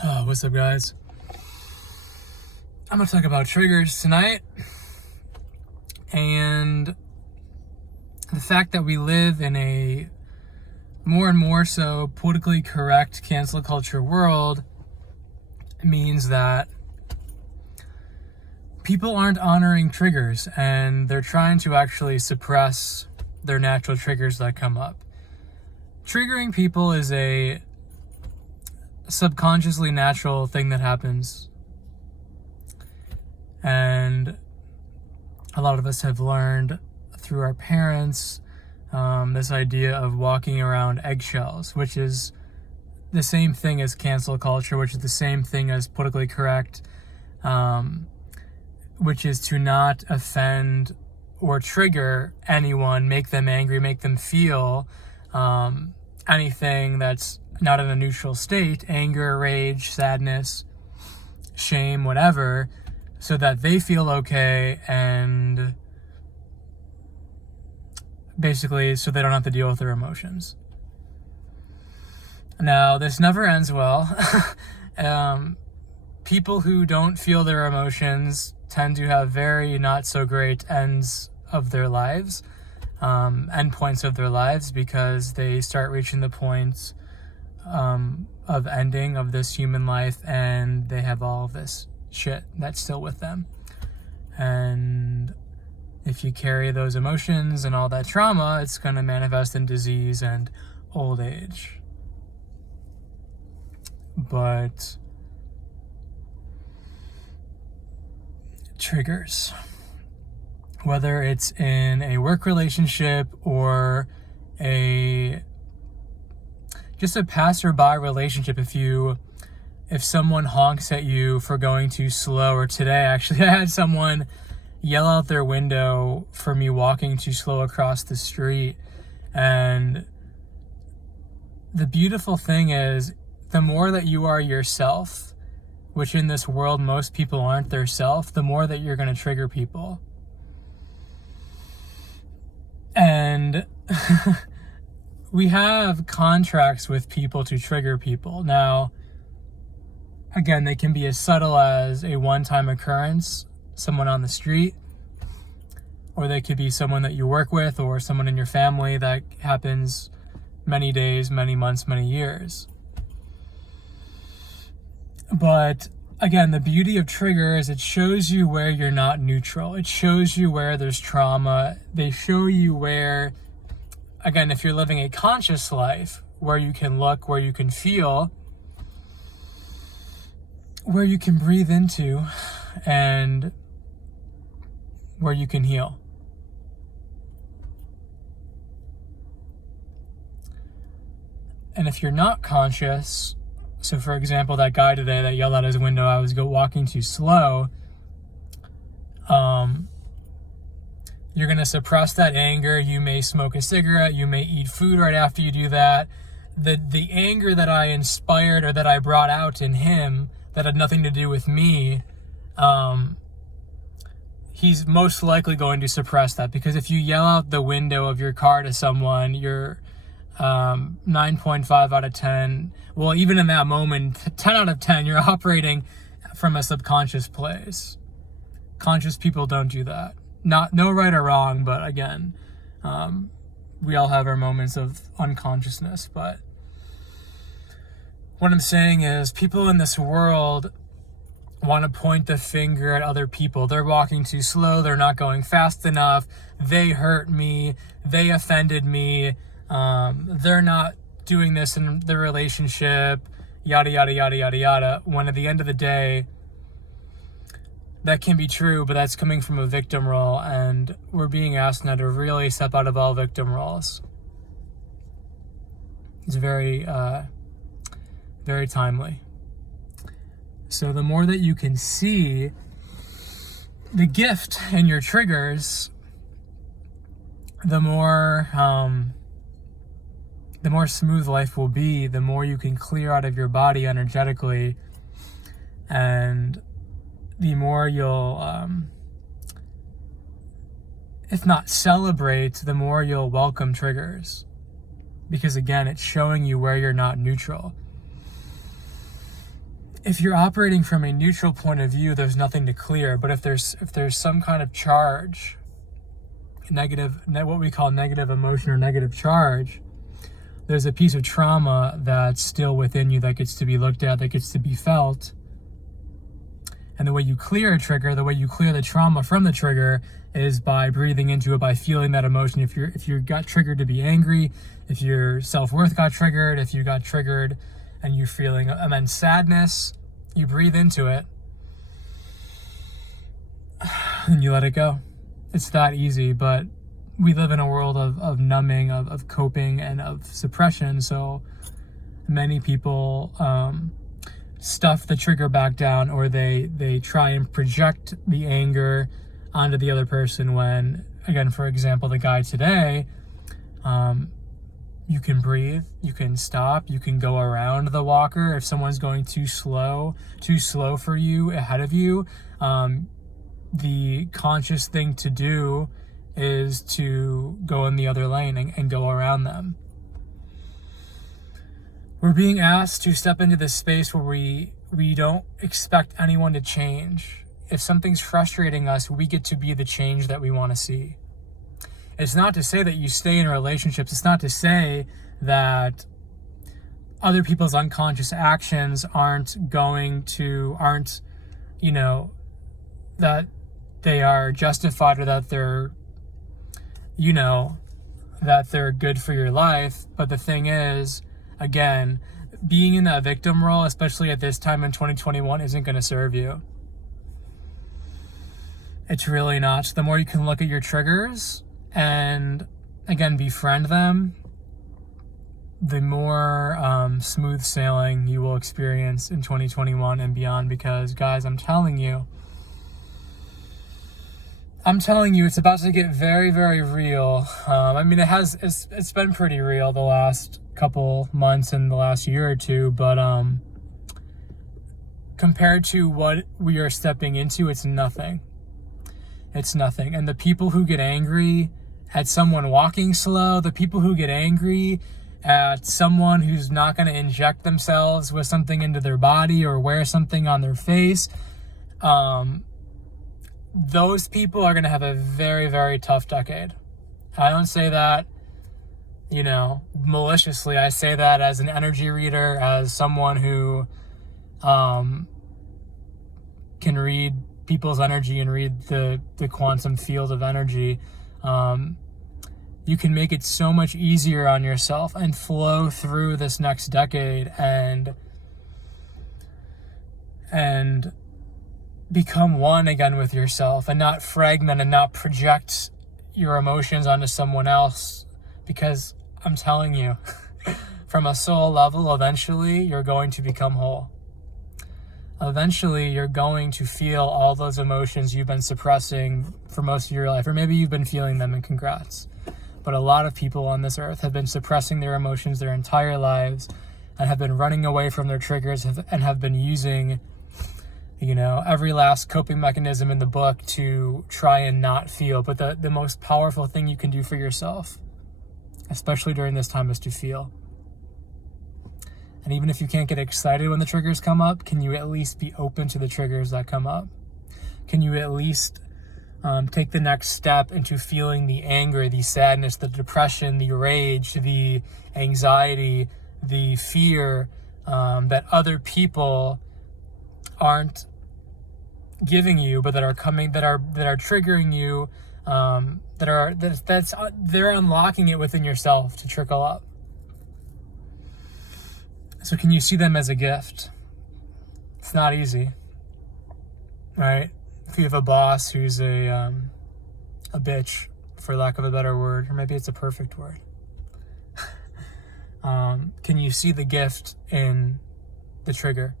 What's up, guys? I'm gonna talk about triggers tonight, and the fact that we live in a more and more so politically correct cancel culture world means that people aren't honoring triggers, and they're trying to actually suppress their natural triggers that come up. Triggering people is a subconsciously natural thing that happens, and a lot of us have learned through our parents this idea of walking around eggshells, which is the same thing as cancel culture, which is the same thing as politically correct, which is to not offend or trigger anyone, make them angry, make them feel anything that's not in a neutral state, anger, rage, sadness, shame, whatever, so that they feel okay, and basically so they don't have to deal with their emotions. Now, this never ends well. People who don't feel their emotions tend to have very not so great ends of their lives, endpoints of their lives, because they start reaching the point of ending of this human life, and they have all of this shit that's still with them. And if you carry those emotions and all that trauma, it's going to manifest in disease and old age. But triggers, whether it's in a work relationship or just a passerby relationship, if someone honks at you for going too slow, or today actually I had someone yell out their window for me walking too slow across the street. And the beautiful thing is, the more that you are yourself, which in this world most people aren't their self, the more that you're going to trigger people. And we have contracts with people to trigger people. Now, again, they can be as subtle as a one-time occurrence, someone on the street, or they could be someone that you work with, or someone in your family that happens many days, many months, many years. But again, the beauty of trigger is it shows you where you're not neutral. It shows you where there's trauma. They show you where, again, if you're living a conscious life, where you can look, where you can feel, where you can breathe into, and where you can heal. And if you're not conscious, so for example, that guy today that yelled out his window, I was walking too slow, you're going to suppress that anger. You may smoke a cigarette. You may eat food right after you do that. The anger that I inspired, or that I brought out in him, that had nothing to do with me, he's most likely going to suppress that, because if you yell out the window of your car to someone, you're 9.5 out of 10, well, even in that moment, 10 out of 10, you're operating from a subconscious place. Conscious people don't do that. No right or wrong, but again, we all have our moments of unconsciousness. But what I'm saying is, people in this world want to point the finger at other people. They're walking too slow. They're not going fast enough. They hurt me. They offended me. They're not doing this in the relationship, yada, yada, yada, yada, yada. When at the end of the day, that can be true, but that's coming from a victim role, and we're being asked now to really step out of all victim roles. It's very, very timely. So the more that you can see the gift in your triggers, the more smooth life will be, the more you can clear out of your body energetically, and the more you'll, if not celebrate, the more you'll welcome triggers. Because again, it's showing you where you're not neutral. if you're operating from a neutral point of view, there's nothing to clear. But if there's some kind of charge, what we call negative emotion or negative charge, there's a piece of trauma that's still within you that gets to be looked at, that gets to be felt. And the way you clear a trigger, the way you clear the trauma from the trigger, is by breathing into it, by feeling that emotion. If you got triggered to be angry, if your self-worth got triggered, if you got triggered and you're feeling immense sadness, you breathe into it and you let it go. It's that easy, but we live in a world of numbing, of coping, and of suppression. So many people stuff the trigger back down, or they try and project the anger onto the other person when, again, for example, the guy today, you can breathe, you can stop, you can go around the walker. If someone's going too slow for you, ahead of you, the conscious thing to do is to go in the other lane and go around them. We're being asked to step into this space where we don't expect anyone to change. If something's frustrating us, we get to be the change that we want to see. It's not to say that you stay in relationships. It's not to say that other people's unconscious actions aren't, that they are justified, or that they're good for your life. But the thing is, again, being in that victim role, especially at this time in 2021, isn't going to serve you. It's really not. The more you can look at your triggers and, again, befriend them, the more smooth sailing you will experience in 2021 and beyond. Because, guys, I'm telling you, it's about to get very, very real. It's been pretty real the last couple months and the last year or two, but compared to what we are stepping into, it's nothing. It's nothing. And the people who get angry at someone walking slow, the people who get angry at someone who's not going to inject themselves with something into their body or wear something on their face, those people are going to have a very, very tough decade. I don't say that, maliciously. I say that as an energy reader, as someone who can read people's energy and read the quantum field of energy. You can make it so much easier on yourself and flow through this next decade and become one again with yourself, and not fragment and not project your emotions onto someone else. Because I'm telling you, from a soul level, eventually you're going to become whole. Eventually you're going to feel all those emotions you've been suppressing for most of your life, or maybe you've been feeling them, and congrats. But a lot of people on this earth have been suppressing their emotions their entire lives, and have been running away from their triggers, and have been using every last coping mechanism in the book to try and not feel. But the most powerful thing you can do for yourself, especially during this time, is to feel. And even if you can't get excited when the triggers come up, can you at least be open to the triggers that come up? Can you at least take the next step into feeling the anger, the sadness, the depression, the rage, the anxiety, the fear that other people aren't giving you, but that are coming, that are triggering you, they're unlocking it within yourself to trickle up. So can you see them as a gift? It's not easy, right? If you have a boss who's a bitch, for lack of a better word, or maybe it's a perfect word, can you see the gift in the trigger?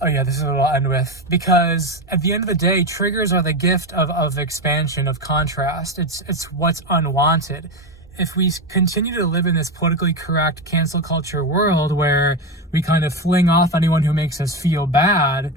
Oh yeah, this is what I'll end with. Because at the end of the day, triggers are the gift of expansion, of contrast. It's what's unwanted. If we continue to live in this politically correct cancel culture world where we kind of fling off anyone who makes us feel bad,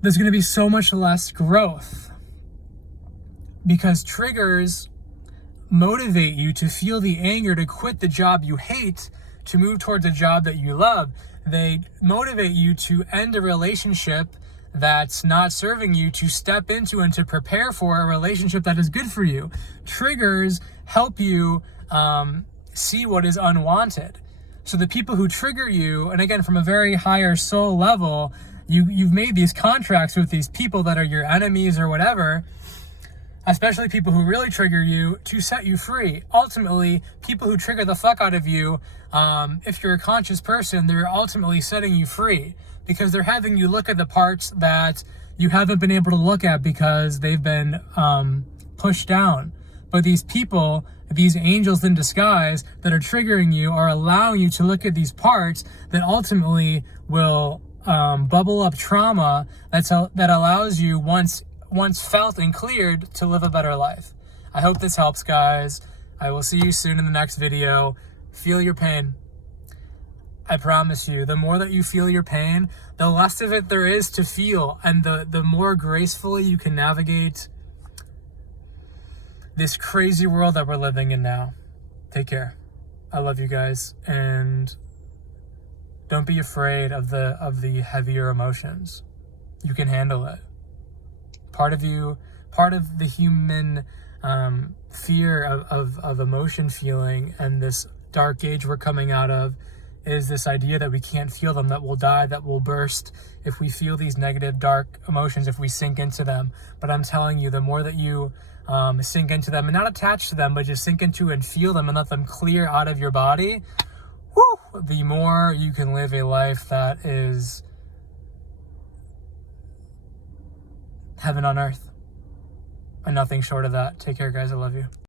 there's going to be so much less growth. Because triggers motivate you to feel the anger, to quit the job you hate, to move towards a job that you love. They motivate you to end a relationship that's not serving you, to step into and to prepare for a relationship that is good for you. Triggers help you see what is unwanted. So the people who trigger you, and again, from a very higher soul level, you've made these contracts with these people that are your enemies or whatever, especially people who really trigger you, to set you free. Ultimately, people who trigger the fuck out of you, if you're a conscious person, they're ultimately setting you free, because they're having you look at the parts that you haven't been able to look at because they've been pushed down. But these people, these angels in disguise that are triggering you, are allowing you to look at these parts that ultimately will bubble up trauma that allows you, once felt and cleared, to live a better life. I hope this helps, guys. I will see you soon in the next video. Feel your pain. I promise you, the more that you feel your pain, the less of it there is to feel, and the more gracefully you can navigate this crazy world that we're living in now. Take care. I love you guys, and don't be afraid of the heavier emotions. You can handle it. Part of the human fear of emotion feeling, and this dark age we're coming out of, is this idea that we can't feel them, that we'll die, that we'll burst if we feel these negative, dark emotions, if we sink into them. But I'm telling you, the more that you sink into them, and not attach to them, but just sink into and feel them and let them clear out of your body, the more you can live a life that is heaven on earth, and nothing short of that. Take care, guys. I love you.